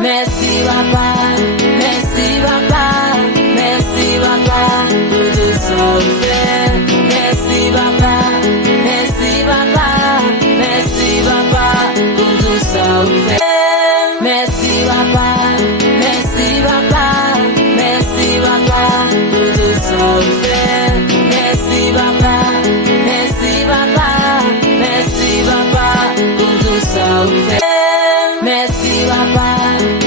merci papa, merci papa, merci papa, pour tout ça vous fait. Merci papa, merci papa, merci papa, pour tout ça vous fait. Merci papa, merci papa, merci papa, pour tout ça vous fait. Merci papa, merci papa, merci papa, pour tout ça vous fait. Merci papa.